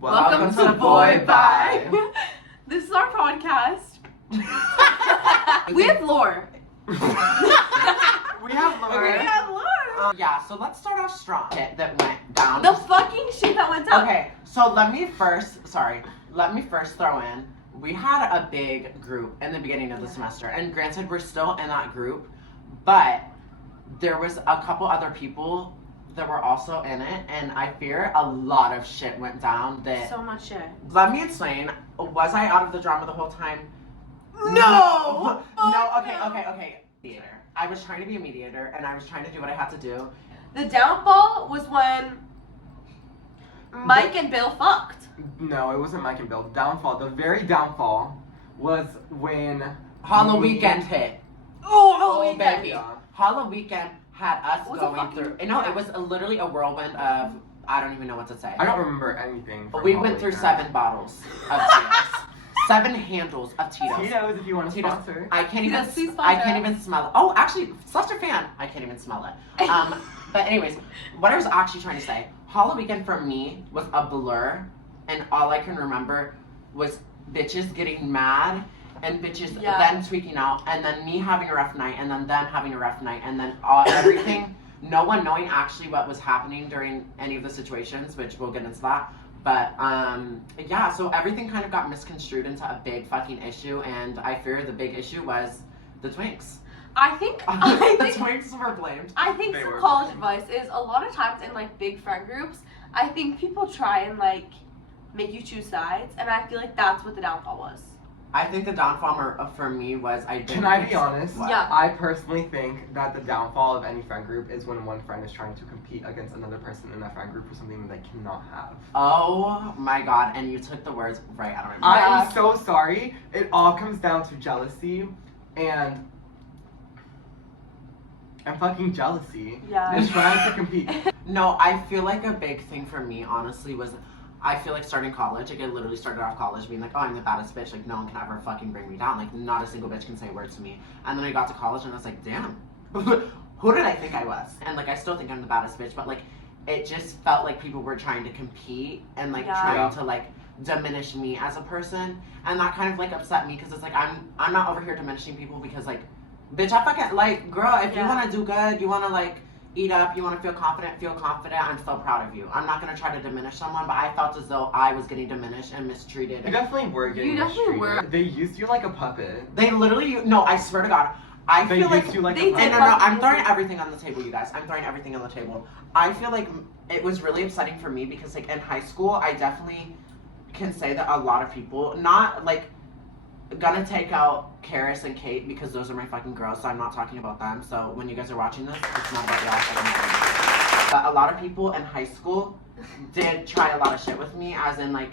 Welcome to Boy Bye. This is our podcast. We have lore. We have Lord. We have lore. Yeah, so let's start off strong. Shit that went down. The fucking shit that went down. Okay, so let me first throw in, we had a big group in the beginning of the semester, and granted we're still in that group, but there was a couple other people that were also in it, and I fear a lot of shit went down that... So much shit. Let me explain. Was I out of the drama the whole time? No! Okay. Mediator. I was trying to be a mediator, and I was trying to do what I had to do. The downfall was when Mike and Bill fucked. No, it wasn't Mike and Bill. The downfall, the very downfall, was when Halloween weekend hit. Oh, Halloween baby. Yeah. Halloween weekend had us It was going through. No, it was literally a whirlwind of, I don't even know what to say. I don't remember anything. We went through 7 bottles of Tito's. 7 handles of Tito's. Tito's, if you want to Tito's. sponsor. I can't even. Tito's, please I sponsor can't us. even smell it. Oh, actually, such a fan. I can't even smell it. But anyways, what I was actually trying to say, Halloween weekend for me was a blur, and all I can remember was bitches getting mad, and bitches then tweaking out, and then me having a rough night, and then them having a rough night, and then everything. No one knowing actually what was happening during any of the situations, which we'll get into that. But, yeah, so everything kind of got misconstrued into a big fucking issue, and I fear the big issue was the twinks. I think The twinks were blamed. I think They some were college blamed. advice is a lot of times in like big friend groups, I think people try and like make you choose sides, and I feel like that's what the downfall was. I think the downfall for me was I didn't... Can I be honest? What? Yeah. I personally think that the downfall of any friend group is when one friend is trying to compete against another person in that friend group for something that they cannot have. Oh my god, and you took the words right out of my mouth. I am so sorry. It all comes down to jealousy and fucking jealousy. Yeah. And trying to compete. No, I feel like a big thing for me, honestly, was I feel like starting college, like I literally started off college being like, oh, I'm the baddest bitch, like no one can ever fucking bring me down, like not a single bitch can say a word to me. And then I got to college and I was like, damn, who did I think I was? And like I still think I'm the baddest bitch, but like it just felt like people were trying to compete and like trying to like diminish me as a person, and that kind of like upset me because it's like I'm not over here diminishing people because like, bitch, I fucking like, girl, if you want to do good, you want to like eat up, you want to feel confident, I'm so proud of you. I'm not going to try to diminish someone, but I felt as though I was getting diminished and mistreated. You definitely were getting You definitely mistreated. were. They used you like a puppet. They literally, no, I swear to God, I They feel like, used you like they a puppet. did. no, I'm throwing everything on the table, you guys. I'm throwing everything on the table. I feel like it was really upsetting for me because like in high school, I definitely can say that a lot of people, not like, gonna take out Karis and Kate because those are my fucking girls, so I'm not talking about them. So when you guys are watching this, it's not about y'all. But a lot of people in high school did try a lot of shit with me, as in like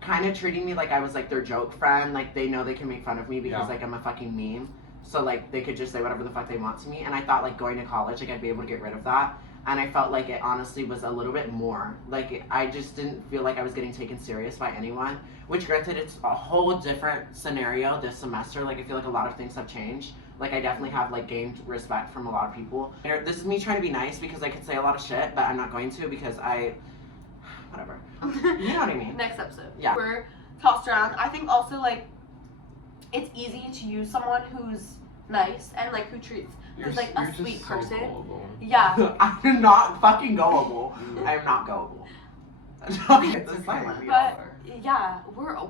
kind of treating me like I was like their joke friend. Like they know they can make fun of me because like I'm a fucking meme. So like they could just say whatever the fuck they want to me. And I thought like going to college, like I'd be able to get rid of that. And I felt like it honestly was a little bit more. Like I just didn't feel like I was getting taken serious by anyone. Which granted, it's a whole different scenario this semester. Like I feel like a lot of things have changed. Like I definitely have like gained respect from a lot of people. This is me trying to be nice because I could say a lot of shit, but I'm not going to because whatever. You know what I mean? Next episode. Yeah. We're tossed around. I think also like it's easy to use someone who's nice and like who treats who's like a sweet person. Yeah. I'm not fucking gullible. I'm not gullible. It's a silent. But yeah,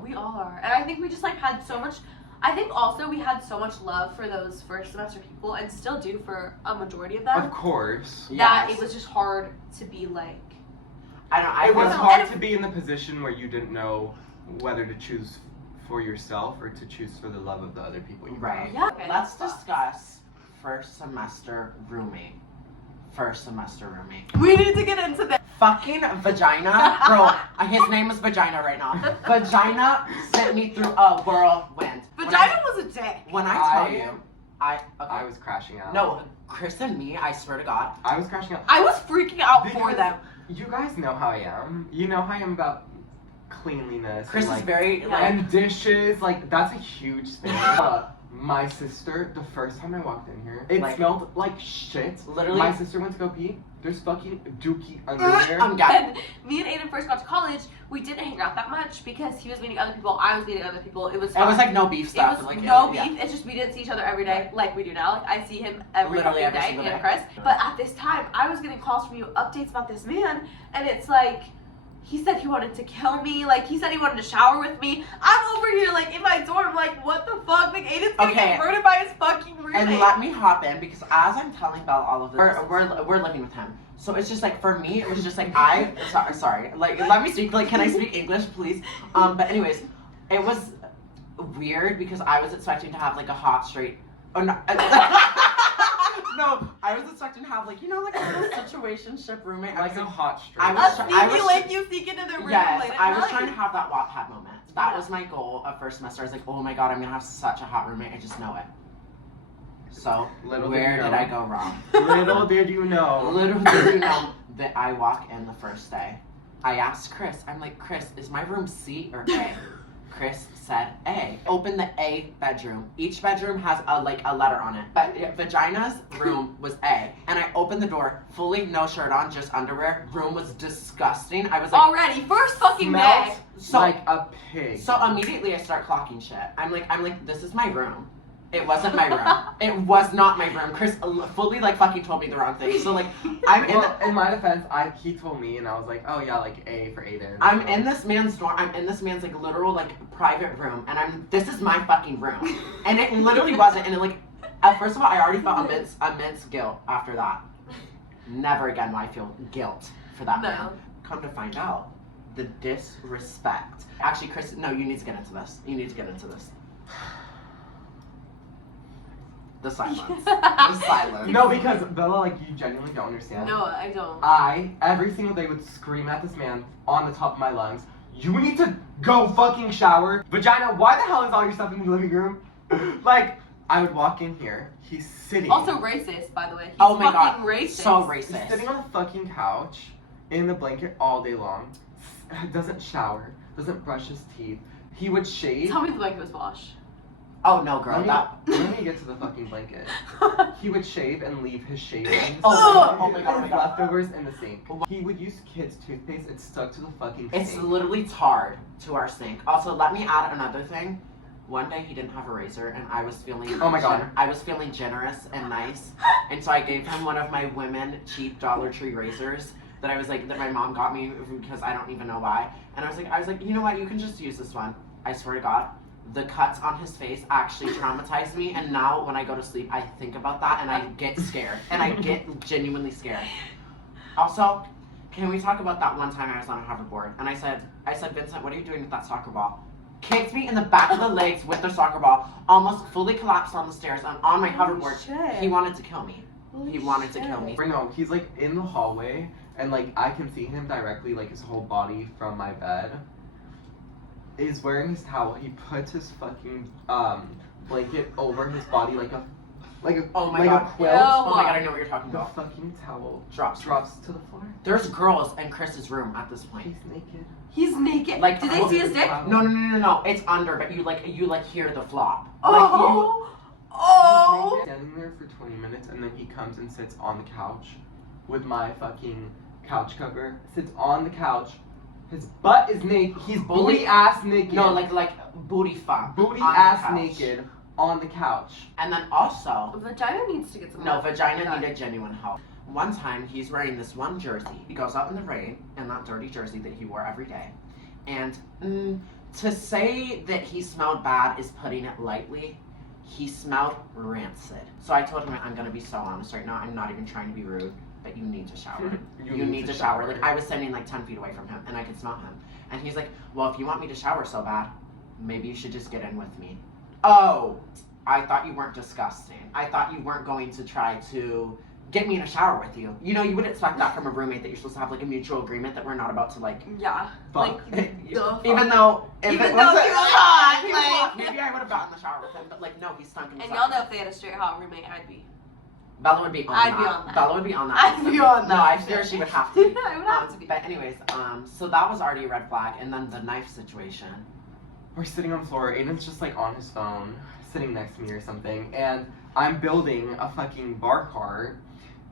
we all are. And I think we just like had so much, I think also we had so much love for those first semester people and still do for a majority of them. Of course. That Yes. it was just hard to be like. I It was feel- hard to be in the position where you didn't know whether to choose for yourself or to choose for the love of the other people you Right. Yeah. Okay, Let's that's discuss first semester roommate. First semester roommate. We need to get into that. Fucking vagina. Bro, his name is Vagina right now. Vagina sent me through a whirlwind. Vagina was a dick. When I tell I- you, okay. I was crashing out. No, Chris and me, I swear to God. I was crashing out. I was freaking out for Because them. You guys know how I am. You know how I am about cleanliness. Chris and, is like, very, Yeah. like, and dishes, like that's a huge thing. My sister, the first time I walked in here, it Like- smelled like shit. Literally. My sister went to go pee. There's fucking dookie under here. I'm gagging. When me and Aiden first got to college, we didn't hang out that much because he was meeting other people, I was meeting other people. It was It fun. was like no beef It stuff. was like, no yeah. beef. It's just we didn't see each other every day like we do now. Like I see him every Literally fucking every day, single and day. Chris. But at this time, I was getting calls from you, updates about this man, and it's like. He said he wanted to kill me. Like, he said he wanted to shower with me. I'm over here, like, in my dorm, like, what the fuck? Like, Aiden's gonna Okay. get murdered by his fucking roommate. And let me hop in because as I'm telling Belle all of this, we're living with him. So it's just like for me, it was just like sorry. Like let me speak. Like can I speak English, please? But anyways, it was weird because I was expecting to have like a hot straight. Oh no. No, I was expecting to have like like a little situationship roommate. I Like was a like, hot straight. I A was- sneaky link, you sneak into the room yes, late at I was night. trying to have that Wattpad moment. That Yeah. was my goal of first semester. I was like, oh my god, I'm gonna have such a hot roommate. I just know it. So Little where did you did know. I go wrong? Little did you know. Little did you know that I walk in the first day. I asked Chris, I'm like, Chris, is my room C or A? Chris said A. Open the A bedroom. Each bedroom has a letter on it. But Vagina's room was A. And I opened the door, fully no shirt on, just underwear. Room was disgusting. I was like, Already, first fucking Smelled day. so like a pig. so immediately I start clocking shit. I'm like, this is my room. It wasn't my room. It was not my room. Chris fully fucking told me the wrong thing. So I'm in Well, in my defense, he told me, and I was like, oh yeah, like A for Aiden. I'm in this man's dorm. I'm in this man's literal private room, and this is my fucking room, and it literally wasn't. And first of all, I already felt immense guilt after that. Never again will I feel guilt for that No. man. Come to find out, the disrespect. Actually, Chris, no, you need to get into this. You need to get into this. The silence. The silence. No, because Bella, you genuinely don't understand. No, I don't. I, every single day, would scream at this man on the top of my lungs, you need to go fucking shower. Vagina, why the hell is all your stuff in the living room? I would walk in here, he's sitting. Also racist, by the way. He's Oh my god, fucking racist. so He's racist. sitting on the fucking couch, in the blanket all day long, doesn't shower, doesn't brush his teeth. He would shave. Tell me the blanket was washed. Oh no, girl, Let me get to the fucking blanket. He would shave and leave his shavings Oh my god, and his leftovers in the sink. He would use kids' toothpaste. It stuck to the fucking It's sink. literally tarred to our sink. Also, let me add another thing. One day he didn't have a razor, and I was feeling Oh my God. I was feeling generous and nice, and so I gave him one of my women cheap Dollar Tree razors that I was that my mom got me because I don't even know why. And I was like, you know what? You can just use this one. I swear to God, the cuts on his face actually traumatized me, and now when I go to sleep, I think about that and I get scared, and I get genuinely scared. Also, can we talk about that one time I was on a hoverboard and I said, Vincent, what are you doing with that soccer ball? Kicked me in the back of the legs with the soccer ball, almost fully collapsed on the stairs and on my hoverboard. Shit. He wanted to kill me. He wanted to kill me. Or no, he's in the hallway, and I can see him directly, his whole body from my bed. He's wearing his towel. He puts his fucking blanket over his body like a Oh my like god. a quilt. Oh my god, I know what you're talking The about. fucking towel Drops. to the floor. There's girls in Chris's room at this point. He's naked. He's naked. Like, Did they see his dick? No. It's under, but you hear the flop. Oh. He's standing there for 20 minutes, and then he comes and sits on the couch with my fucking couch cover. Sits on the couch. His butt is naked. He's booty ass naked. No, like booty fuck. booty on the ass couch. naked on the couch. And then also, Vagina needs to get some no, help. vagina Yeah. needed genuine help. One time, he's wearing this one jersey. He goes out in the rain in that dirty jersey that he wore every day. And to say that he smelled bad is putting it lightly. He smelled rancid. So I told him, I'm gonna be so honest right now. I'm not even trying to be rude, but you need to shower. You need to shower. Like, I was standing 10 feet away from him, and I could smell him. And he's like, well, if you want me to shower so bad, maybe you should just get in with me. Oh, I thought you weren't disgusting. I thought you weren't going to try to get me in a shower with you. You know, you would expect that from a roommate, that you're supposed to have a mutual agreement that we're not about to Yeah. Fuck. Even though if Even it though wasn't- he was hot, he was hot, like- maybe I would have gotten in the shower with him, but no, he stunk himself. And y'all know if they had a straight hot roommate, I'd be. Bella would be on I'd that. be on that. Bella would be on that. I'd be on No, that I fear shit. she would have to be. I would have to be. But anyways, so that was already a red flag, and then the knife situation. we're sitting on the floor. Aiden's just like on his phone, sitting next to me or something, and I'm building a fucking bar cart,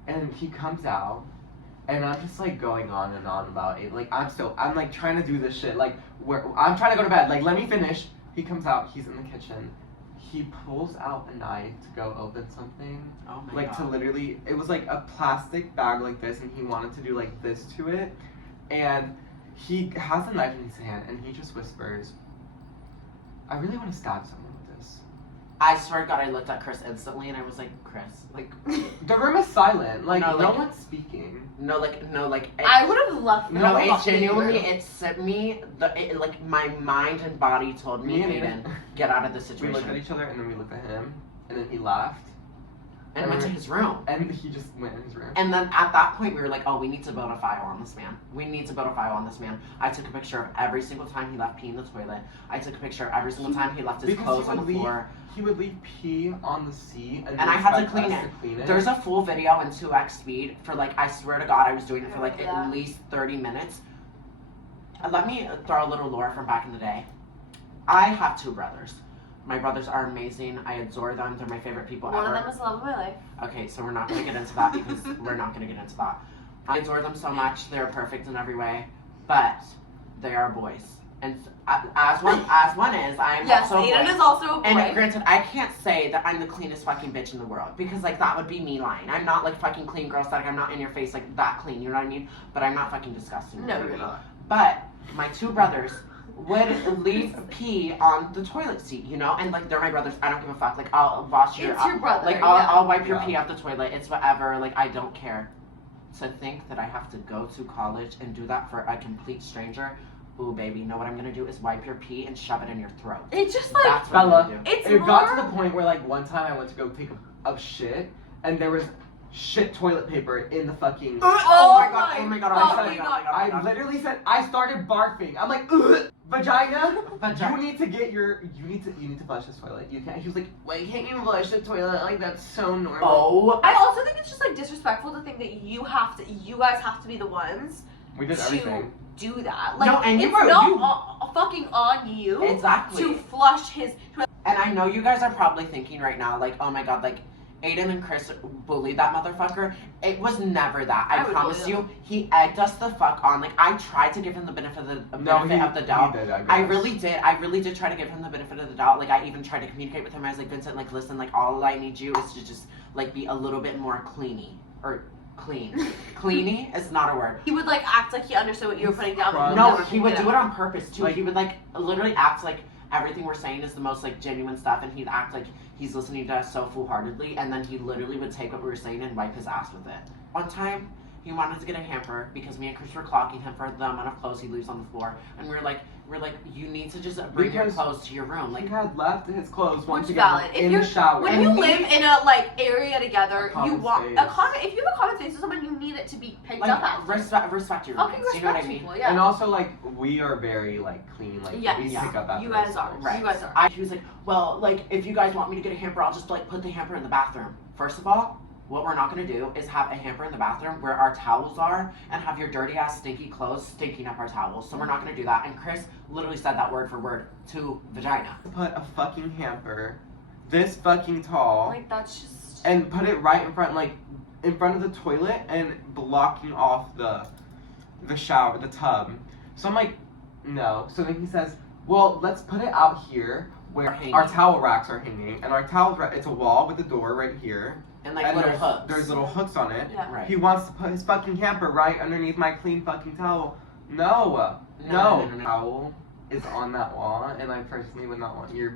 and he comes out, and I'm just like going on and on about it. Like I'm like trying to do this shit. Like I'm trying to go to bed. Like let me finish. He comes out. He's in the kitchen. He pulls out a knife to go open something. Oh my like God. to literally, it was like a plastic bag like this, and he wanted to do like this to it, and he has a knife in his hand, and he just whispers, "I really want to stab someone with this." I swear to God, I looked at Chris instantly and I was like, Chris, like, The room is silent. Like No, no like- one's speaking. no, I would have left. No, No, the it fucking genuinely, room. it sent me, like, my mind and body told me, Me and Aiden, Aiden. get out of this We looked at situation. each other, and then we looked at him, and then he laughed, And went to his room. and he just went in his room. And then at that point, we were like, oh, we need to build a file on this man. We need to build a file on this man. I took a picture of every single time he left pee in the toilet. I took a picture of every single time he left his Because clothes he on the would leave- floor. He would leave pee on the seat, And I had to expect clean us it. to clean it. There's a full video in 2x speed for like, I swear to God, I was doing it for like Yeah. at least 30 minutes. Let me throw a little lore from back in the day. I have two brothers. My brothers are amazing. I adore them. They're my favorite people One ever. of them is the love of my life. Okay, so we're not going to get into that because we're not going to get into that. I adore them so much. They're perfect in every way, but they are boys. And as one is, I am Yes, also a boy. Aiden is also a boy. And granted, I can't say that I'm the cleanest fucking bitch in the world because, like, that would be me lying. I'm not, like, fucking clean, girl static. I'm not in your face, like, that clean. You know what I mean? But I'm not fucking disgusting. No, you're not. But my two brothers would leave pee on the toilet seat, you know? And, like, they're my brothers. I don't give a fuck. Like, I'll wash your... It's your brother. Like, yeah. I'll wipe your Yeah. pee off the toilet. It's whatever. Like, I don't care. To think that I have to go to college and do that for a complete stranger... Ooh, baby, you know what I'm gonna do is wipe your pee and shove it in your throat. It's just like That's what I'm Bella, gonna do. it's it more. got to the point where, like, one time I went to go take a shit, and there was shit toilet paper in the fucking... Oh my god, oh my god, oh my god, oh fucking my god, oh my god, oh I my god. literally said, I started barfing. I'm like, ugh, vagina? Vagina. You need to get your, you need to flush this toilet. You can't, he was like, wait, can't you flush the toilet? Like, that's so normal. Oh, I also think it's just like disrespectful to think that you guys have to be the ones We did to everything. do that. Like, No, and you it's were- not you- fucking on you exactly. to flush his. And I know you guys are probably thinking right now, like, oh my god, like, Aiden and Chris bullied that motherfucker. It was never that. I would promise bully you. He egged us the fuck on. Like, I tried to give him the benefit of the doubt. He did, I guess. I really did try to give him the benefit of the doubt. Like, I even tried to communicate with him. I was like, Vincent, like, listen, like, all I need you is to just, like, be a little bit more cleany. Or clean. Cleany is not a word. He would like act like he understood what you were putting down. But No, never he would picked do up. it on purpose, too. Like- He would, like, literally act like everything we're saying is the most, like, genuine stuff, and he'd act like he's listening to us so full-heartedly, and then he literally would take what we were saying and wipe his ass with it. One time, he wanted to get a hamper because me and Chris were clocking him for the amount of clothes he leaves on the floor, and we're like, you need to just bring your Because clothes to your room. He Like, had left his clothes once Which again valid. If in you're- the shower. When And you me- live in a like area together, A you common want space. a common. If you have a common space with someone, you need it to be picked up like after. respect your Fucking roommates. You know what I respect mean? people, yeah. And also, like, we are very, like, clean. Like, Yes. we Yeah. pick up after You guys ourselves. are. Right. You guys are. He was like, well, like, if you guys want me to get a hamper, I'll just, like, put the hamper in the bathroom. First of all, what we're not going to do is have a hamper in the bathroom where our towels are and have your dirty ass stinky clothes stinking up our towels. So we're not going to do that. And Chris literally said that word for word to vagina. Put a fucking hamper, this fucking tall, Like that's just. and put it right in front, like, in front of the toilet and blocking off the shower, the tub. So I'm like, no. So then he says, well, let's put it out here where Hanging. our towel racks are hanging, and our towel rack, it's a wall with a door right here, And like and little hooks. there's little hooks on it. Yeah. Right. He wants to put his fucking hamper right underneath my clean fucking towel. No. No. Towel is on that wall, and I personally would not want your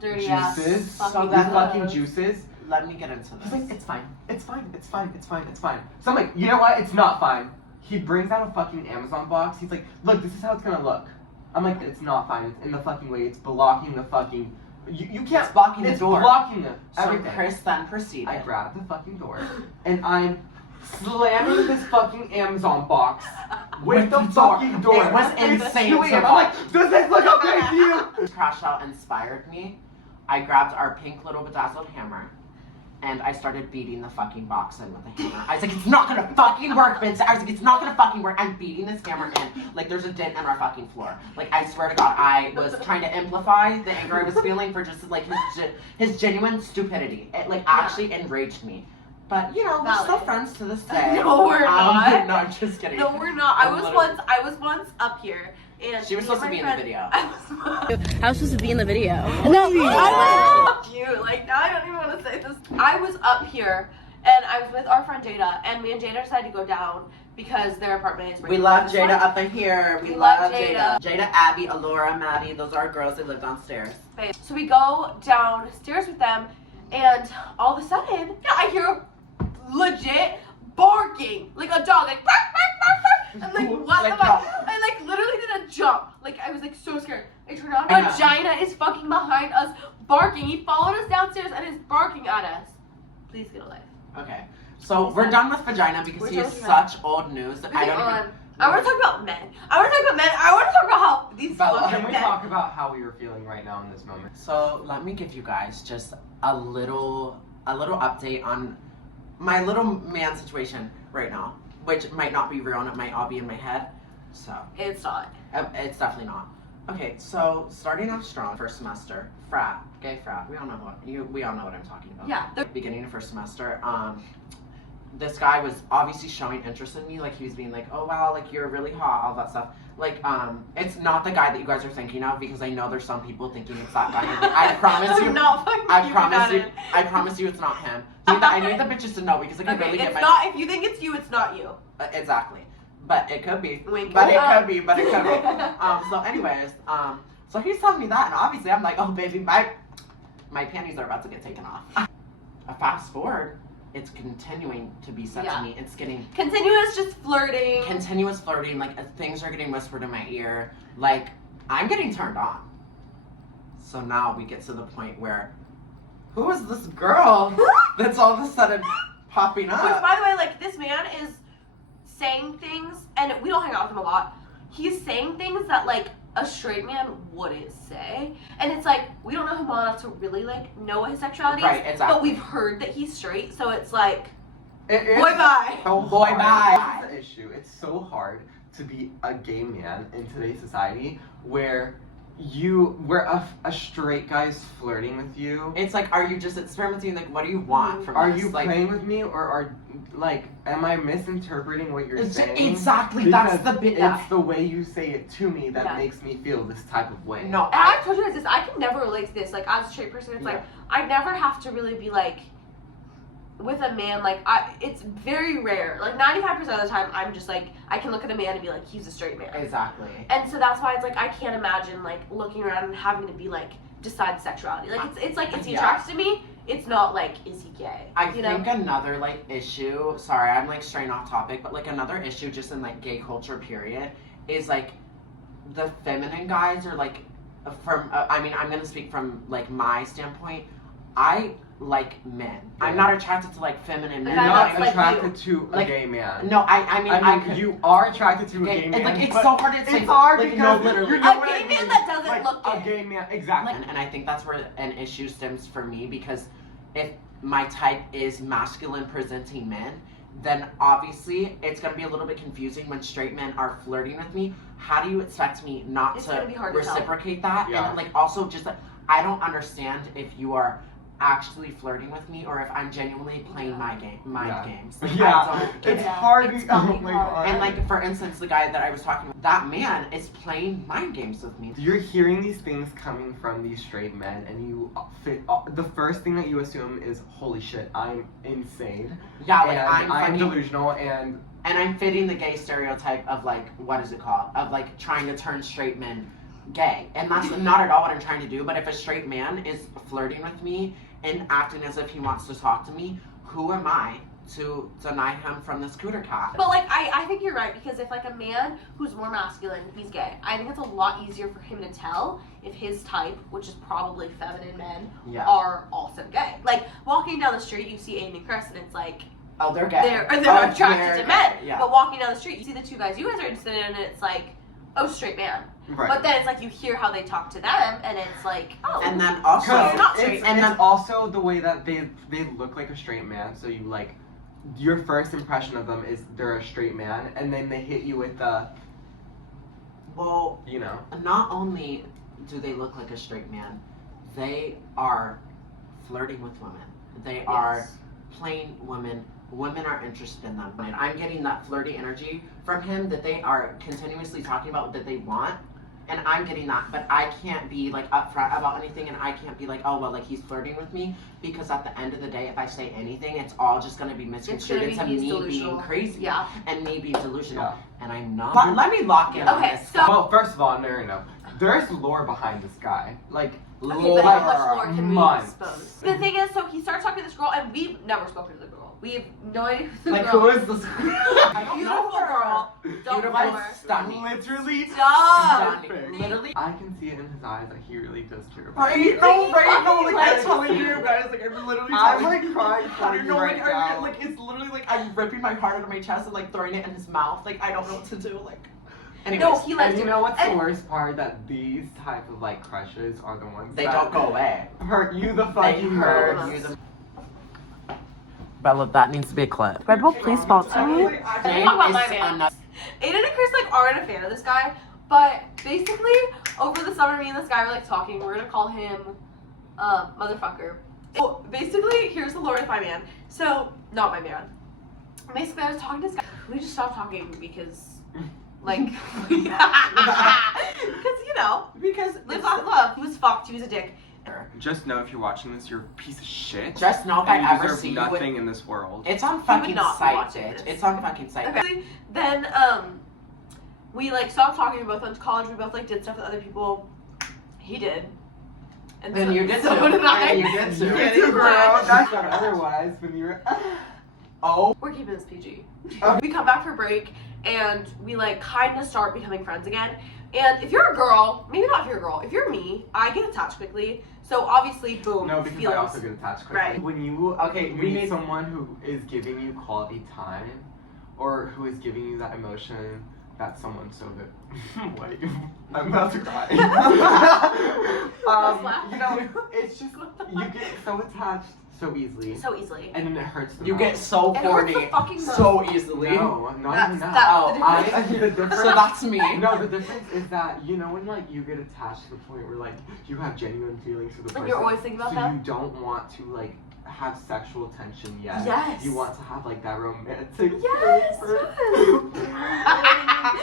Dirty ass. juices, So these that- fucking juices. Let me get into He's this. like, it's fine, it's fine, it's fine, it's fine, it's fine. So I'm like, you know what? It's not fine. He brings out a fucking Amazon box. He's like, look, this is how it's gonna look. I'm like, it's not fine. It's in the fucking way. It's blocking the fucking. You can't. It's blocking the It's door. blocking the So everything. Chris then proceeded. I grabbed the fucking door and I'm slamming this fucking Amazon box with the fucking door. It was It's insane chewing to it. I'm like, does this look okay to you? Crash Out inspired me. I grabbed our pink little bedazzled hammer and I started beating the fucking box in with a hammer. I was like, it's not gonna fucking work, Vince. I was like, it's not gonna fucking work. I'm beating this hammer in. Like, there's a dent in our fucking floor. Like, I swear to God, I was trying to amplify the anger I was feeling for just, like, his genuine stupidity. It, like, actually enraged me. But, you know, we're still friends to this day. No, we're not. No, I'm just kidding. No, we're not. I was once up here. And she was supposed to be in the video. I was supposed to be in the video. No, fuck you. Like, now I don't even want to say this. I was up here, and I was with our friend Jada, and me and Jada decided to go down because their apartment is. We love Jada up in here. We love Jada. Jada, Abby, Alora, Maddie. Those are our girls that live downstairs. So we go downstairs with them, and all of a sudden, I hear legit barking, like a dog, like bark, bark, bark, bark. I'm like, what the fuck? I like literally did a jump. Like I was like so scared. I turned on. Vagina is fucking behind us, barking. He followed us downstairs and is barking at us. Please get a life. Okay, so we're done with vagina because he is such old news that I don't even. I want to talk about men. I want to talk about how these fucking Can we men. talk about how we are feeling right now in this moment? So let me give you guys just a little update on my little man situation right now, which might not be real and it might all be in my head. So It's not. it's definitely not. Okay, so starting off strong, first semester, gay frat. We all know what I'm talking about. Yeah. Beginning of first semester, this guy was obviously showing interest in me. Like he was being like, oh wow, like you're really hot, all that stuff. Like it's not the guy that you guys are thinking of because I know there's some people thinking it's that guy. I promise you. I promise you, it's not him. I need the bitches to know because I can really get my. Not. If you think it's you, it's not you. Exactly. But it could be. Wink. But it could be. So anyways, so he's telling me that, and obviously I'm like, oh baby, my panties are about to get taken off. Fast forward, it's continuing to be said to me. It's getting continuous, just flirting. Continuous flirting. Like things are getting whispered in my ear. Like I'm getting turned on. So now we get to the point where, who is this girl that's all of a sudden popping up? Which, by the way, like this man is saying things, and we don't hang out with him a lot. He's saying things that like a straight man wouldn't say, and it's like we don't know him well enough to really like know what his sexuality is. Exactly. But we've heard that he's straight, so it's like, It is boy bye. So boy bye. That's the issue. It's so hard to be a gay man in today's society where a straight guy's flirting with you. It's like, are you just experimenting? Like, what do you want from Are this? you like, playing with me, or am I misinterpreting what you're saying? Exactly, Because that's the bit. It's the way you say it to me that Yeah. makes me feel this type of way. No, And I've told you guys this. I can never relate to this. Like as a straight person, it's like I never have to really be like with a man. Like it's very rare. Like 95% of the time, I'm just like I can look at a man and be like, he's a straight man. Exactly. And so that's why it's like I can't imagine like looking around and having to be like decide sexuality. Like it's like is he attracted to me? It's not like is he gay? I think another like issue. Sorry, I'm like straying off topic, but like another issue just in like gay culture period is like the feminine guys are like from. I mean, I'm gonna speak from like my standpoint. I like men. I'm not attracted to like feminine men. You're not like attracted to a Like, gay man. No, I mean you are attracted to a gay man. Like it's but so hard to say. It's hard like, because no, literally. you know A what I gay man mean? that doesn't Like, look a gay. gay man, exactly. And I think that's where an issue stems for me because if my type is masculine presenting men, then obviously it's going to be a little bit confusing when straight men are flirting with me. How do you expect me not It's to gonna be hard to tell. reciprocate that? Yeah. And like also just like I don't understand if you are actually flirting with me or if I'm genuinely playing my games. Like, Yeah, I don't get it's it. hard. It's Oh fucking my hard. God. And like for instance, the guy that I was talking about, that man is playing mind games with me. You're hearing these things coming from these straight men, and you fit. The first thing that you assume is, "Holy shit, I'm insane." Yeah, like and I'm fucking- delusional, and I'm fitting the gay stereotype of like, what is it called? Of like trying to turn straight men gay. And that's not at all what I'm trying to do, but if a straight man is flirting with me and acting as if he wants to talk to me, who am I to deny him from this cooter cat? But like I think you're right because if like a man who's more masculine, he's gay. I think it's a lot easier for him to tell if his type, which is probably feminine men, are also gay. Like walking down the street, you see Aiden and Chris, and it's like oh, they're gay. They're Oh, attracted to men. Yeah. But walking down the street, you see the two guys you guys are interested in, and it's like oh, straight man. Right. But then it's like you hear how they talk to them, and it's like, oh. And then also, you're not straight. And then also the way that they look like a straight man, so you like, your first impression of them is they're a straight man, and then they hit you with the, well, you know. not only do they look like a straight man, they are flirting with women. They are playing women. Women are interested in them. And I'm getting that flirty energy from him that they are continuously talking about that they want. And I'm getting that, but I can't be like upfront about anything, and I can't be like, oh well, like he's flirting with me, because at the end of the day, if I say anything, it's all just gonna be misconstrued into me being crazy and me being delusional, and I'm not. But let me lock in on this. So Well, first of all, no. There's lore behind this guy. Like, okay, but how much lore more can we months. expose? The thing is, so he starts talking to this girl, and we've never spoken to the girl. We have no idea who the Like, girl who is this? I don't Beautiful know her. girl. Don't Beautiful, know her. stunning. Literally Stop. Stunning. Literally. I can see it in his eyes that he really does care about Right? you. No, right? No, fucking like I'm likes telling you. you guys, like I'm literally I'm telling like crying I for don't you know, right now. like it's literally like I'm ripping my heart out of my chest and like throwing it in his mouth. Like I don't know what to do. Like, anyways, No, he likes And you to. know what's and the worst part? That these type of like crushes are the ones they that don't go away. hurt you the They fucking hurt most. you the. Bella, that needs to be a clip. Red Bull, please sponsor me. Name Talk about my is man. enough. Aiden and Chris like aren't a fan of this guy, but basically over the summer, me and this guy were like talking. We're gonna call him, motherfucker. So basically, here's the lore of my man. So not my man. Basically, I was talking to this guy. We just stopped talking because, like, because you know, Because live off love. He was fucked. He was a dick. Just know if you're watching this, you're a piece of shit. Just know if and I you ever deserve see you nothing with, in this world. it's on would fucking not be site, watching bitch. this. It's on fucking site. Okay. Then we like stopped talking. We both went to college. We both like did stuff with other people. He did. And Then so, you did so too. did I. And you did too. You Yeah, too, you girl. did. That's not otherwise when you're. Oh, We're keeping this PG. Okay. We come back for break and we like kind of start becoming friends again. And if you're a girl, maybe not if you're a girl, if you're me, I get attached quickly. So obviously, boom. No, because I also get attached quickly. Right. When you Okay, when we you need- meet someone who is giving you quality time, or who is giving you that emotion, that's someone so good. Wait, I'm about to cry. laugh. You know, it's just you get so attached so easily, So easily. and then it hurts the you most. get so It hurts the horny fucking most. so easily. No, not That's- even that. that's Oh, the I. difference. The difference. So that's me. No, the difference is that you know when like you get attached to the point where like you have genuine feelings for the person. And you're always thinking about so them? you don't want to like have sexual tension yet. Yes. You want to have like that romantic. Yes.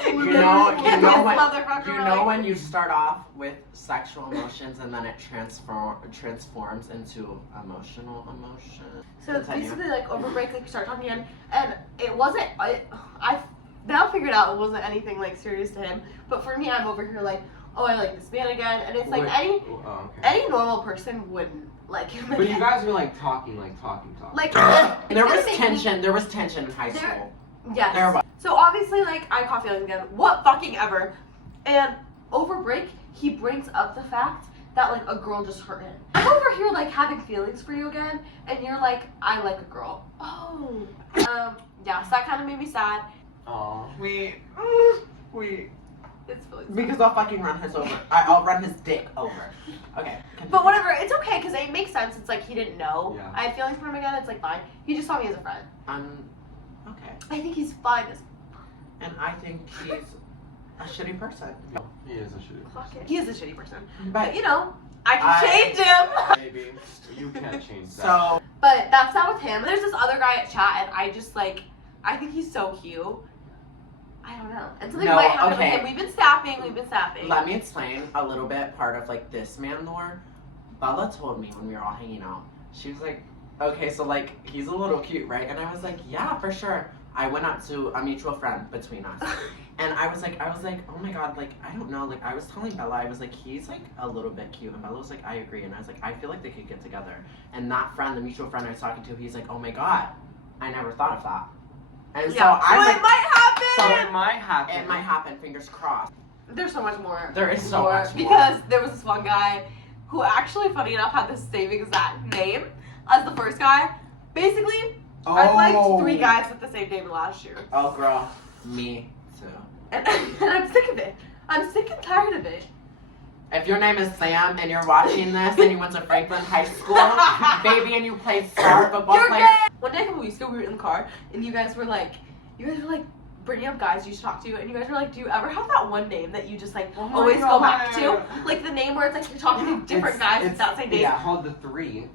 You know This when motherfucker, you know when you start off with sexual emotions and then it transforms into emotional emotion. So it's Continue. basically like over break, like you start talking again, and it wasn't. I now figured out it wasn't anything like serious to him, but for me, I'm over here like, oh, I like this man again, and it's like Wait. any Oh, okay. any normal person wouldn't like him But you again. guys were like talking. Like There was it's gonna make me- tension. There was tension in high There- school. Yes. There was. So obviously, like I caught feelings again. What fucking ever. And over break, he brings up the fact that like a girl just hurt him. I'm over here like having feelings for you again, and you're like, I like a girl. Oh. Yeah. So that kind of made me sad. Aw. We. It's feelings. Because I'll fucking run his over. I'll run his dick over. Okay. Continue. But whatever, it's okay because it makes sense. It's like he didn't know Yeah. I had feelings for him again. It's like fine. He just saw me as a friend. Okay. I think he's fine as And I think he's a shitty person. He is a shitty. fuck it. He is a shitty person. But But you know, I can change him. Baby, you can't change that. so But that's not with him. There's this other guy at chat, and I just like, I think he's so cute. I don't know. And something No, might happen okay. with him. We've been snapping. let me explain a little bit part of like this man lore. Bella told me when we were all hanging out. She was like, okay, so like he's a little cute, right? And I was like, yeah, for sure. I went up to a mutual friend between us. And I was like, oh my god, like, I don't know, like, I was telling Bella, I was like, he's, like, a little bit cute, and Bella was like, I agree, and I was like, I feel like they could get together, and that friend, the mutual friend I was talking to, he's like, oh my god, I never thought of that, and so Yeah. I'm So like, it might happen. So it might happen. it might happen, fingers crossed. There's so much more. There is so much more. Because there was this one guy who actually, funny enough, had the same exact name as the first guy. Basically, I liked 3 guys with the same name last year. Oh, girl, me too. And I'm sick of it. I'm sick and tired of it. If your name is Sam and you're watching this and you went to Franklin High School, baby, and you played star football You're player. gay! One day a couple weeks ago, we were in the car, and you guys were like, bringing up guys you should talk to, and you guys were like, do you ever have that one name that you just, like, Oh my always go back God. to? Like, the name where it's like you're talking to different guys with that same name. It's called the 3.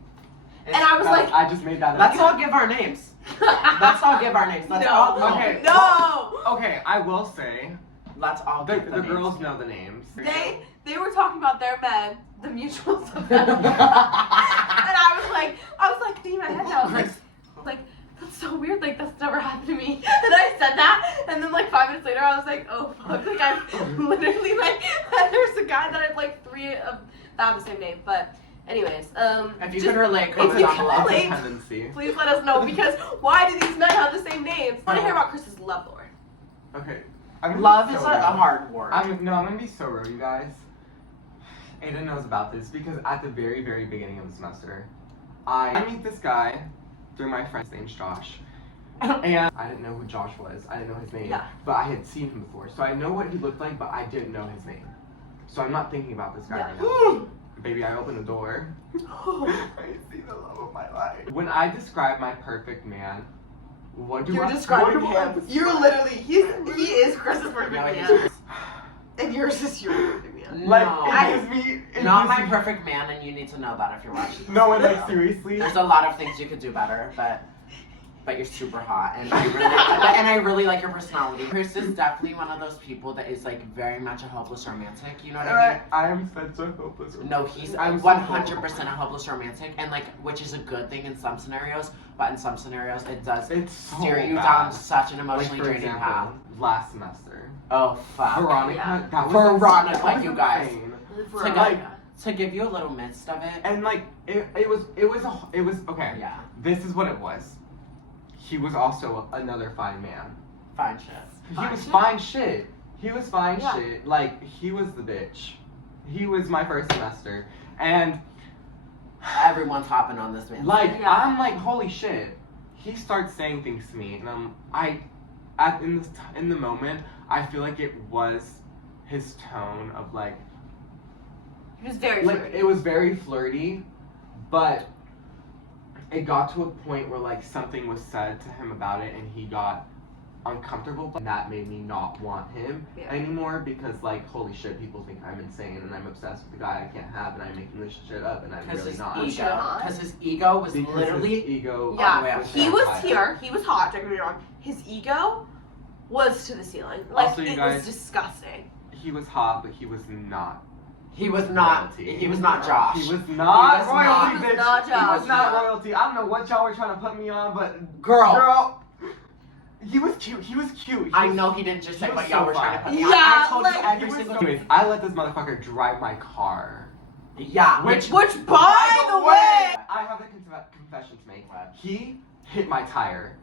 And I was like, I just made that up. Let's all give our names. Let's all give our names. Let's No. all Okay. No! Okay, I will say, Let's all the give the names. girls know the names. They were talking about their men, the mutuals of them. And I was like, thinking in my head now, I was like, that's so weird, like, that's never happened to me. And I said that, and then, like, 5 minutes later, I was like, oh, fuck, like, I've literally, like, there's a guy that I've, like, 3 of that have the same name, but, anyways, If you just- could relate, if comment you down can below. relate, Tendency. please let us know, because why do these men have the same names? I want to hear about Chris's love lore. Okay. I'm gonna Love be is so a real. hard word. I'm gonna be so real, you guys. Aiden knows about this because at the very, very beginning of the semester, I meet this guy through my friend's name's Josh. And I didn't know who Josh was. I didn't know his name. Yeah. But I had seen him before. So I know what he looked like, but I didn't know his name. So I'm not thinking about this guy right now. Baby, I open the door. I see the love of my life. When I describe my perfect man, what do You're I describing what do I him. describe? You're literally, he is Chris's perfect No, man. And yours is your perfect man. Like, No. it gives me... it Not gives my me- perfect man, and you need to know that if you're watching. No, and like, seriously? There's a lot of things you could do better, but you're super hot, and I really like your personality. Chris is definitely one of those people that is like very much a hopeless romantic. You know what I mean? I am such a hopeless romantic. No, he's I'm 100% a hopeless romantic, and like, which is a good thing in some scenarios, but in some scenarios it does It's so steer you bad. down such an Like, emotionally for draining example, path. last semester. Oh fuck. Veronica, Yeah. that was Veronica, that was you guys. insane. Veronica. To give you a little midst of it. And like, it was okay. Yeah. This is what it was. He was also another fine man. Fine shit. He Fine was shit? fine shit. He was fine Yeah. shit. Like, he was the bitch. He was my first semester. And Everyone's hopping on this man. like, Yeah. I'm like, holy shit. He starts saying things to me, and in the moment, I feel like it was his tone of like He was very like flirty. it was very flirty, but it got to a point where like something was said to him about it, and he got uncomfortable, and that made me not want him Yeah. anymore because like, holy shit, people think I'm insane and I'm obsessed with the guy I can't have, and I'm making this shit up, and I'm Because really his not. Which you're not. Because his ego was Because literally. his ego. all the way Yeah, up he there. was here. He was hot. Don't get me wrong. His ego was to the ceiling. Like, Also, you it guys- was disgusting. He was hot, but he was not. He was not. Royalty. He was not Josh. He was not He was royalty, not- bitch. He was not He Josh. was not royalty. I don't know what y'all were trying to put me on, but Girl. he was cute. He was cute. He I was- know he didn't just say He what was y'all so were trying to fine. put me on. Yeah, I told like, you He every was single. Anyways, I let this motherfucker drive my car. Yeah. Which- Which, by the way, I have a confession to make. He hit my tire.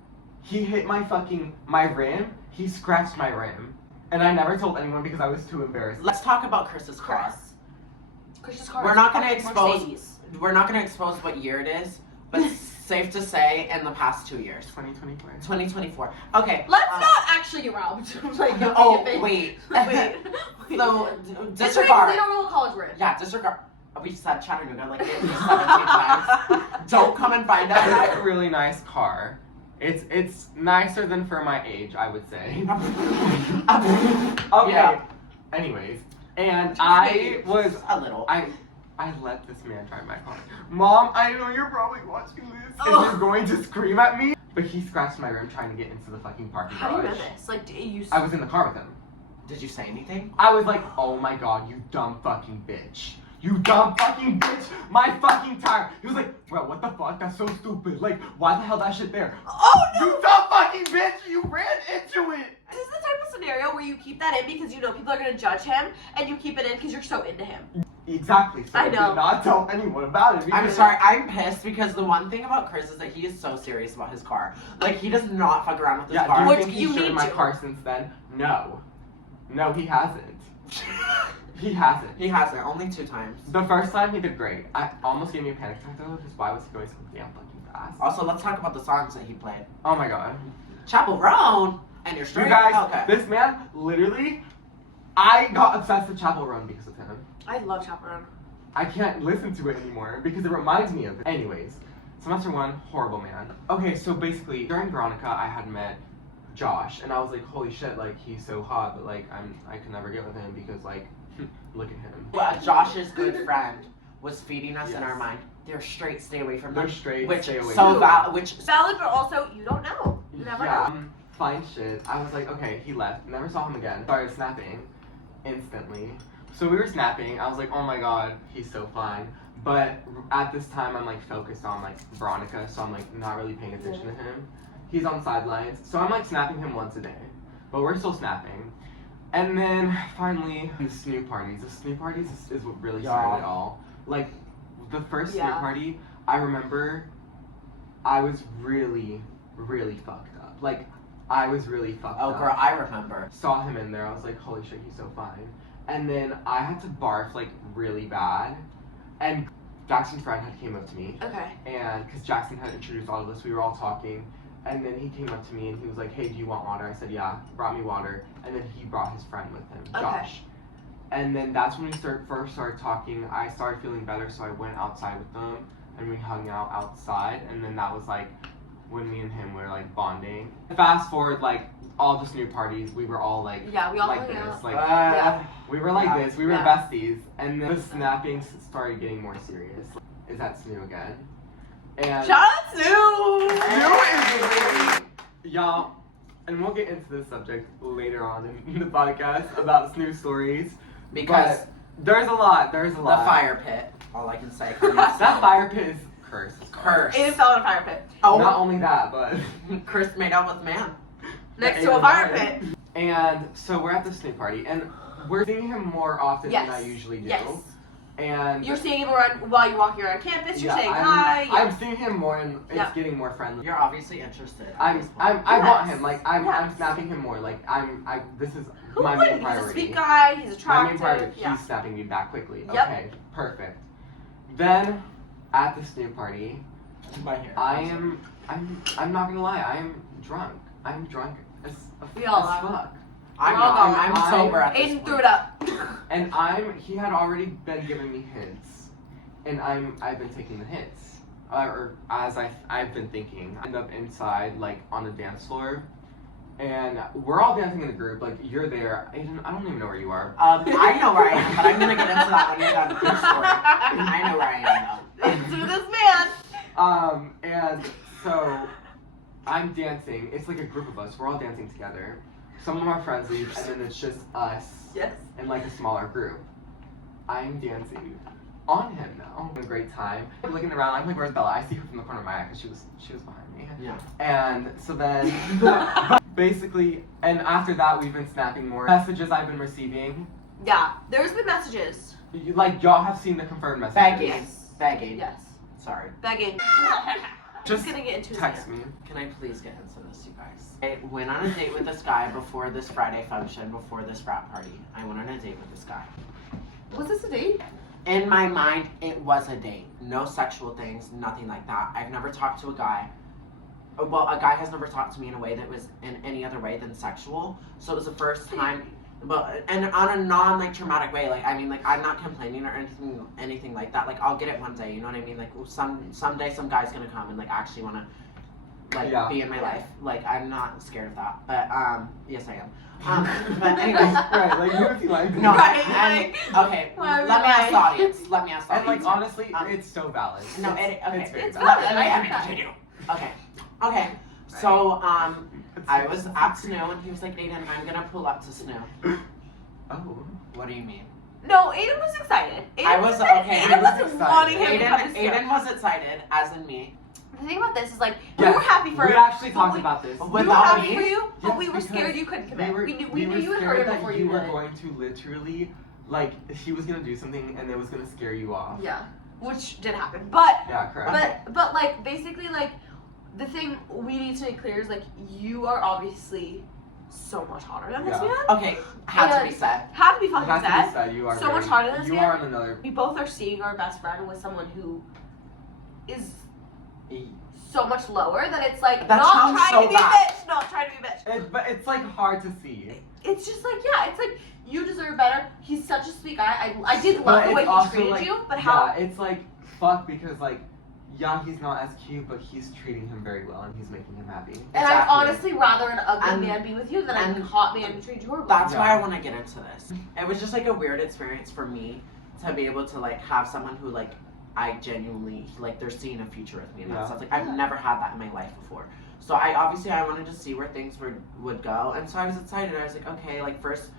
He hit my rim. He scratched my rim. And I never told anyone because I was too embarrassed. Let's talk about Chris's car. Chris's car. We're is not gonna fucking expose- Mercedes. We're not gonna expose what year it is, but safe to say, in the past 2 years, 2024. 2024. Okay. Let's not actually get robbed. Like, Oh wait. wait. Wait. So Disregard. disregard. They don't know what college we're in. Yeah, disregard. We said Chattanooga like 17 times. Don't come and find I have us. a really nice car. It's nicer than for my age, I would say. Okay. Yeah. Anyways, and I was A little. I let this man drive my car. Mom, I know you're probably watching this and Ugh. you're going to scream at me. But he scratched my rim trying to get into the fucking parking How do you know garage. this? Like, do you? I was in the car with him. Did you say anything? I was like, oh my god, you dumb fucking bitch. You dumb fucking bitch, my fucking tire. He was like, bro, what the fuck? That's so stupid. Like, why the hell that shit there? Oh no! You dumb fucking bitch, you ran into it. This is the type of scenario where you keep that in because you know people are gonna judge him, and you keep it in because you're so into him. Exactly, so I I know. did not tell anyone about it. I'm because- sorry, I'm pissed because the one thing about Chris is that he is so serious about his car. Like, he does not fuck around with his Yeah, do car. you Which think he's you driven need my to. car since then? No. No, he hasn't. He hasn't. He hasn't, only 2 times. The first time he did great. I almost gave me a panic attack though, because why was he going so damn fucking fast? Also, let's talk about the songs that he played. Oh my god. Chapel Roan and your You straight. guys, Okay. this man literally I got obsessed with Chapel Run because of him. I love Chaperone. I can't listen to it anymore because it reminds me of it. Anyways, semester 1, horrible man. Okay, so basically, during Veronica, I had met Josh, and I was like, holy shit, like, he's so hot, but like, I could never get with him because like, look at him. Well, Josh's good friend was feeding us in Yes. our mind. They're straight, stay away from They're them. straight, Which stay away so from val- which Valid, but also you don't know. You never yeah, know. fine shit. I was like, okay, he left. Never saw him again. Started snapping instantly. So we were snapping. I was like, oh my god, he's so fine. But at this time, I'm like focused on like Veronica, so I'm like not really paying attention to him. He's on sidelines, so I'm like snapping him once a day. But we're still snapping. And then finally, the snoop parties. The snoop parties is what really started it all. Like the first snoop party, I remember I was really, really fucked up. Like I was really fucked up. oh girl, I remember. Saw him in there. I was like, holy shit, he's so fine. And then I had to barf like really bad. And Jackson's friend had came up to me. Okay. And because Jackson had introduced all of us, we were all talking. And then he came up to me and he was like, hey, do you want water? I said, yeah. Brought me water. And then he brought his friend with him, Josh. And then that's when we first started talking. I started feeling better, so I went outside with them. And we hung out outside. And then that was like when me and him were like bonding. Fast forward, like all the snoop parties, we were all like, Yeah, we all like hung this. out. Like, Yeah. we were like this. We were Yeah. besties. And then the snapping started getting more serious. Is that Snoo again? And Shout out Snoop! Snoo is y'all, and we'll get into this subject later on in the podcast about Snoo stories. Because But there's a lot. the fire pit. All I can say. That fire pit is cursed. Curse. Aiden fell in a fire pit. Oh, Not only that, but Chris made out with man. Next Aiden to a fire died. pit. And so we're at the Snoo party, and we're seeing him more often Yes. than I usually do. Yes. And You're seeing him around while you're walking around campus, you're saying I'm, hi. I'm seeing him more, and it's Yeah. getting more friendly. You're obviously interested. I Yes. want him. Like I'm Yes. snapping him more. Like this is Who my wouldn't? main He's a priority. sweet guy, he's My attractive. main priority. Yeah. He's snapping me back quickly. Yep. Okay, perfect. Then at the Snoop party, My hair. I'm not gonna lie. I am drunk. I'm drunk as We all as are. fuck. I'm We're all not. going. I'm sober at this Aiden point. threw it up. And he had already been giving me hints, and I've been taking the hints, or as I've been thinking. I end up inside like on the dance floor, and we're all dancing in a group. Like you're there, Aiden. I don't even know where you are. I know where I am, but I'm gonna get into that when you're done with your story. I know where I am It's with this man. And so I'm dancing. It's like a group of us. We're all dancing together. Some of our friends leave, and then it's just us Yes. and like a smaller group. I'm dancing on him now. Having a great time. I'm looking around. I'm like, where's Bella? I see her from the corner of my eye because she was behind me. Yeah. And so then, basically, and after that, we've been snapping more messages I've been receiving. Yeah, there's been messages. Like y'all have seen the confirmed messages. Begging. Yes. Begging. Yes. Sorry. Begging. Just gonna get into his text hand. me. Can I please get into this, you guys? I went on a date with this guy before this Friday function, before this frat party. I went on a date with this guy. Was this a date? In my mind, it was a date. No sexual things, nothing like that. I've never talked to a guy. Well, a guy has never talked to me in a way that was in any other way than sexual. So it was the first time, but and on a non like traumatic way. Like I mean, like I'm not complaining or anything like that. Like I'll get it one day. You know what I mean? Like someday some guy's gonna come and like actually wanna like Yeah. be in my life. Like I'm not scared of that. But yes I am. But anyways. Right, like who would you like? No, Right, and, like, okay. why would Let me ask the I? audience. Let me ask the And like audience. honestly, Um, it's so valid. No, it's, okay. it's very It's valid. valid. Let I me get continue. Okay. So I was at Snow and he was like, Aiden, I'm gonna pull up to Snow. Oh. What do you mean? No, Aiden was excited. Aiden I was- excited. okay, Aiden I was wasn't excited. wanting him to come to Aiden was excited, as in me. The thing about this is like we Yes, were happy for we you. actually but talked we- about this. We were Without happy me? for you, but Yes, we were because scared you couldn't commit. We knew were you would scared hurt him that before you you were did. going to literally, like, he was gonna do something and it was gonna scare you off. Yeah, which did happen. But Yeah, correct. but like basically like the thing we need to make clear is like you are obviously so much hotter than this Yeah. man. Okay, had to be said. Had to be It fucking has to said. be said, you are So much very- harder than this You man. are on another. We both are seeing our best friend with someone who is so much lower that it's like That not sounds trying so to be a bad. bitch, not trying to be a bitch. But it's like hard to see. It's just like, yeah, it's like You deserve better. He's such a sweet guy. I did love But the it's way he also, treated like, you, but how? Yeah, it's like, fuck, because, like, yeah, he's not as cute, but he's treating him very well, and he's making him happy. And I'd Exactly. honestly rather an ugly And- man be with you than a and hot man who treats you horribly. That's why Yeah. I want to get into this. It was just like a weird experience for me to be able to like have someone who like I genuinely like they're seeing a future with me and that Yeah. stuff. Like I've never had that in my life before. So I wanted to see where things would go, and so I was excited. I was like, okay, like first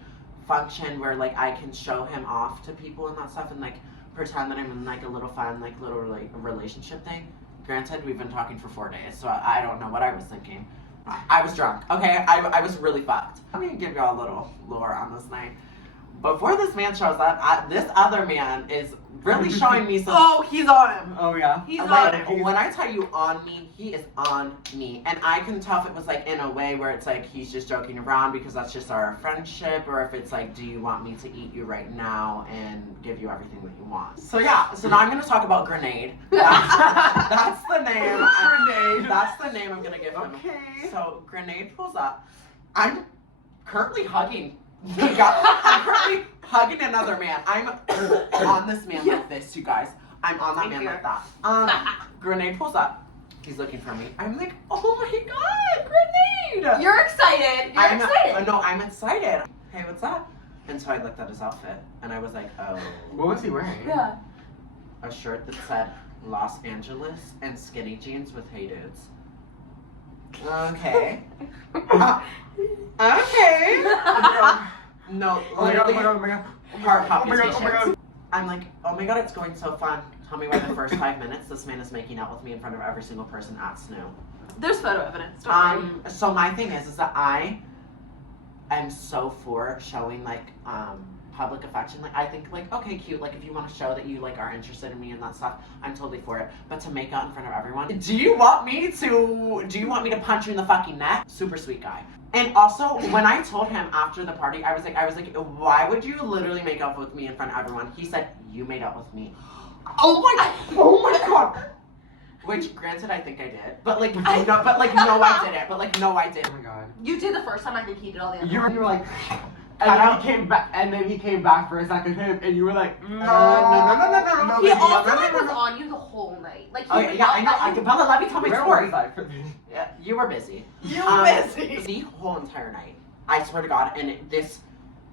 function where like I can show him off to people and that stuff, and like pretend that I'm in like a little fun like little like relationship thing. Granted, we've been talking for 4 days, so I don't know what I was thinking. I was drunk, okay? I was really fucked. I'm gonna give y'all a little lore on this night. Before this man shows up, this other man is really showing me some. Oh, he's on him. Oh, yeah? He's on Like, him. when I tell you on me, he is on me. And I couldn't tell if it was like in a way where it's like he's just joking around because that's just our friendship, or if it's like, do you want me to eat you right now and give you everything that you want? So yeah, so now I'm gonna talk about Grenade. That's the name. Grenade. That's the name I'm gonna give him. Okay. So Grenade pulls up. I'm currently hugging. I'm currently hugging another man. I'm on this man like this, you guys. I'm on that Thank man you. like that. Grenade pulls up. He's looking for me. I'm like, oh my god, Grenade! You're excited. You're excited. No, I'm excited. Hey, what's that? And so I looked at his outfit, and I was like, oh. What was he wearing? Yeah. A shirt that said Los Angeles and skinny jeans with Hey Dudes. Okay. Okay. No, Oh my god, oh literally, my god, oh my god. heart Oh my god, oh my palpitations. god. I'm like, oh my god, it's going so fun. Tell me why the first 5 minutes this man is making out with me in front of every single person at SNU. There's photo evidence. Don't worry. So my thing is that I am so for showing like public affection. Like I think like okay, cute. Like if you want to show that you like are interested in me and that stuff, I'm totally for it. But to make out in front of everyone, do you want me to punch you in the fucking neck? Super sweet guy. And also, when I told him after the party, I was like, why would you literally make out with me in front of everyone? He said, you made out with me. Oh my god. Which, granted, I think I did, but no, I didn't. I didn't. Oh my god. You did the first time. I think he did all the other. You were like, Cut and out. then he came back, and then he came back for a second him, and you were like, no. He baby, also no, like no, was no. on you the whole night. Like he Oh would yeah, I not know. let you- Bella, let me tell my Where story. was I for this? Yeah, you were busy. You were busy. The whole entire night. I swear to God, and this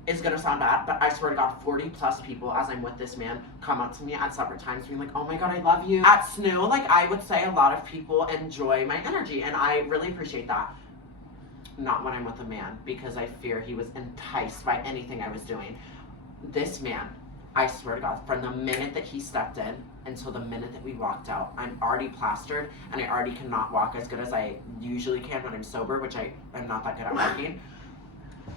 is gonna sound bad, but I swear to God, 40 plus people as I'm with this man come up to me at separate times being like, oh my God, I love you. At SNU, like I would say a lot of people enjoy my energy, and I really appreciate that. Not when I'm with a man, because I fear he was enticed by anything I was doing. This man, I swear to God, from the minute that he stepped in until the minute that we walked out, I'm already plastered, and I already cannot walk as good as I usually can when I'm sober, which I'm not that good at walking.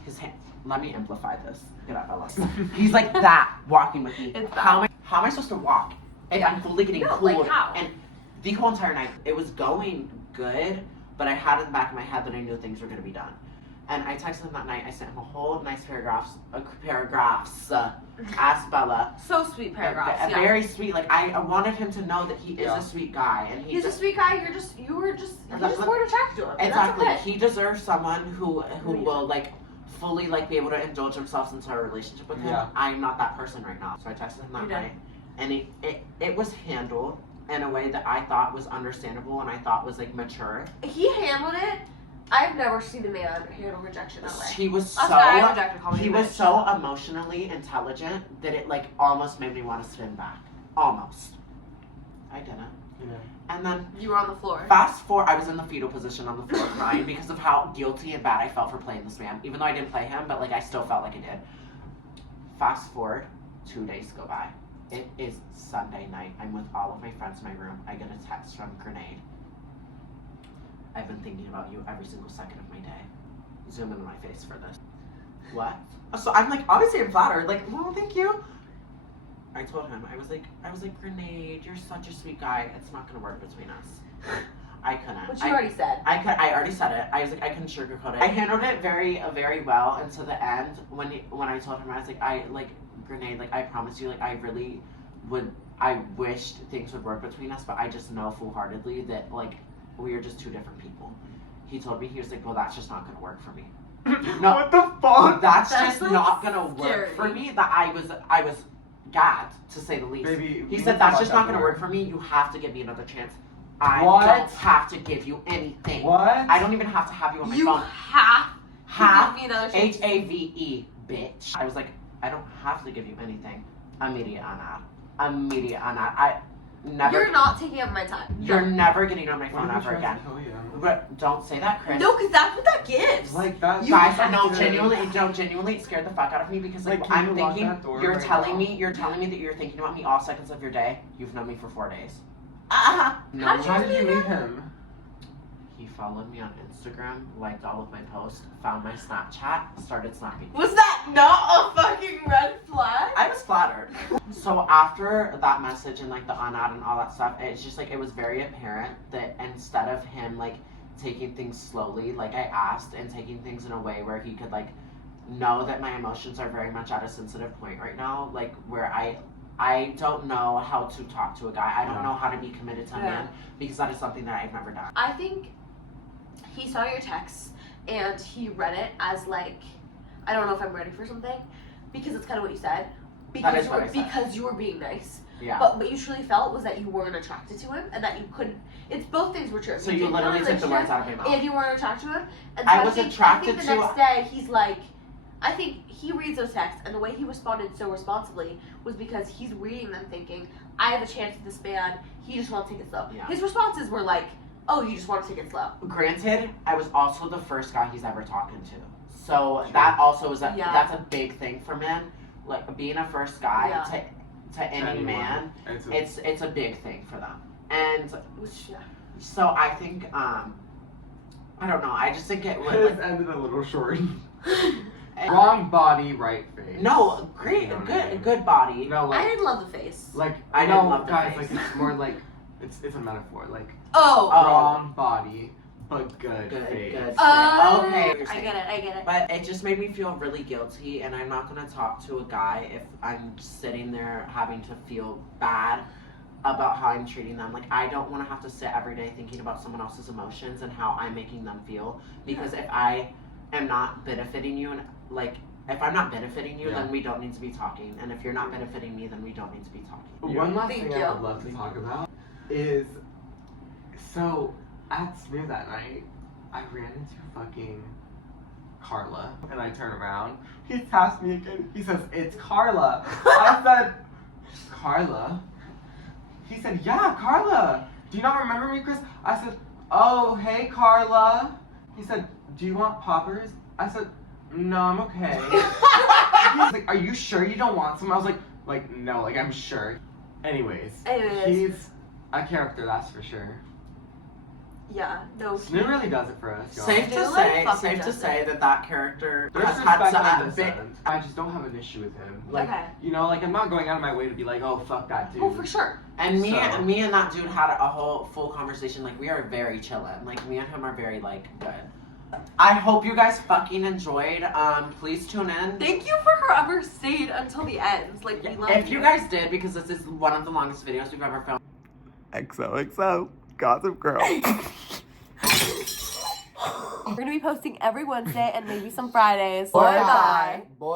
His hand, let me amplify this. Get up, Ellis. He's like that walking with me. It's How am I supposed to walk? And I'm fully getting No, cooled. like how? And the whole entire night, it was going good, but I had in the back of my head that I knew things were going to be done. And I texted him that night. I sent him a whole nice paragraphs. Asked Bella. So sweet paragraphs. Yeah. Very sweet. Like I wanted him to know that he is Yeah. a sweet guy, and He's a sweet guy. You just weren't attracted to him. and Exactly. That's okay. He deserves someone who will like fully like be able to indulge themselves into a relationship with him. Yeah. I'm not that person right now. So I texted him that You did. night, and it was handled in a way that I thought was understandable and I thought was like mature. He handled it. I've never seen a man handle rejection that way. He was That's why I so rejected calling he you was bitch. so emotionally intelligent that it like almost made me want to spin back. Almost. I didn't. Yeah. And then You were on the floor. fast forward, I was in the fetal position on the floor crying because of how guilty and bad I felt for playing this man. Even though I didn't play him, but like I still felt like I did. Fast forward, 2 days go by. It is Sunday night. I'm with all of my friends in my room. I get a text from Grenade. I've been thinking about you every single second of my day. Zoom into my face for this. What? So I'm like, obviously I'm flattered. Like, well, thank you. I told him, I was like, Grenade, you're such a sweet guy. It's not gonna work between us. I couldn't. Which you already said. I already said it. I was like, I couldn't sugarcoat it. I handled it very, very well until the end. When I told him, I was like, Grenade, like I promise you, like I really would. I wished things would work between us, but I just know full-heartedly that like we are just two different people. He told me, he was like, well, that's just not gonna work for me. No. What the fuck? That's That's just like not gonna work scary. for me. That I was gagged, to say the least. Baby, we He need said to that's lock just that not gonna door. work for me. You have to give me another chance. I What? don't have to give you anything. What? I don't even have to have you on my You phone. have Have to give me another chance. HAVE, bitch. I was like, I don't have to give you anything. Immediate on that. I never. You're not taking up my time. You're never getting on my What phone if he ever tries again. to kill you? But don't say that, Chris. No, because that's what that gives. Like that. You Guys, have no, to. genuinely, it scared the fuck out of me because like Like, can I'm you lock thinking that door you're right telling now? me that you're thinking about me all seconds of your day. You've known me for 4 days. No, How'd How did you meet meet him? he followed me on Instagram, liked all of my posts, found my Snapchat, started snapping. Was that not a fucking red flag? I was flattered. So after that message and like the unad and all that stuff, it's just like it was very apparent that instead of him like taking things slowly, like I asked, and taking things in a way where he could like know that my emotions are very much at a sensitive point right now, like where I don't know how to talk to a guy. I don't know how to be committed to a man because that is something that I've never done. I think he saw your text and he read it as like, I don't know if I'm ready for something, because it's kind of what you said. Because is what I said. because you were being nice. Yeah. But what you truly felt was that you weren't attracted to him and that you couldn't. It's both things were true. So you didn't want a literally took the words relationship out of my mouth. and you weren't attracted to him. And so I was think, attracted I think to- the next day he's like, I think he reads those texts and the way he responded so responsibly was because he's reading them thinking, I have a chance with this man. He just wants to take it slow. Yeah. His responses were like, oh, you just want to take it slow. Granted, I was also the first guy he's ever talking to, so that also is that's a big thing for men. Like being a first guy to any anyone. man, it's a big thing for them. And Which, yeah. so I think I don't know. I just think it was His like ended a little short. Wrong body, right face. No, great, You know what I mean? good body. No, I like, didn't love the face. like I no, didn't love the guys, face. like it's more like it's a metaphor. Like Oh. wrong body, but good Good, face. good. Okay, I you're saying. get it. But it just made me feel really guilty, and I'm not gonna talk to a guy if I'm sitting there having to feel bad about how I'm treating them. Like I don't want to have to sit every day thinking about someone else's emotions and how I'm making them feel. Because if I am not benefiting you, and like if I'm not benefiting you, then we don't need to be talking. And if you're not benefiting me, then we don't need to be talking. One last Thank thing you. I would love to talk about is so at Smear that night, I ran into fucking Carla, and I turn around. He taps me again. He says, "It's Carla." I said, "Carla." He said, "Yeah, Carla. Do you not remember me, Chris?" I said, "Oh, hey, Carla." He said, "Do you want poppers?" I said, "No, I'm okay." He's like, "Are you sure you don't want some?" I was like, no, like I'm sure. Anyways, he's a character, that's for sure. Yeah, no. Snoop really does it for us, y'all. Safe Dude, to like, say, fucking safe to does say that character There's has had respect on some this big. end. I just don't have an issue with him. Like, Okay. you know, like I'm not going out of my way to be like, oh, fuck that dude. Oh, for sure. And me So- and that dude had a whole full conversation. Like we are very chillin'. Like me and him are very like good. I hope you guys fucking enjoyed. Please tune in. Thank you for whoever stayed until the end. Like, we love If you guys did, because this is one of the longest videos we've ever filmed. XOXO, Gossip Girl. We're gonna be posting every Wednesday and maybe some Fridays. Bye. Boy.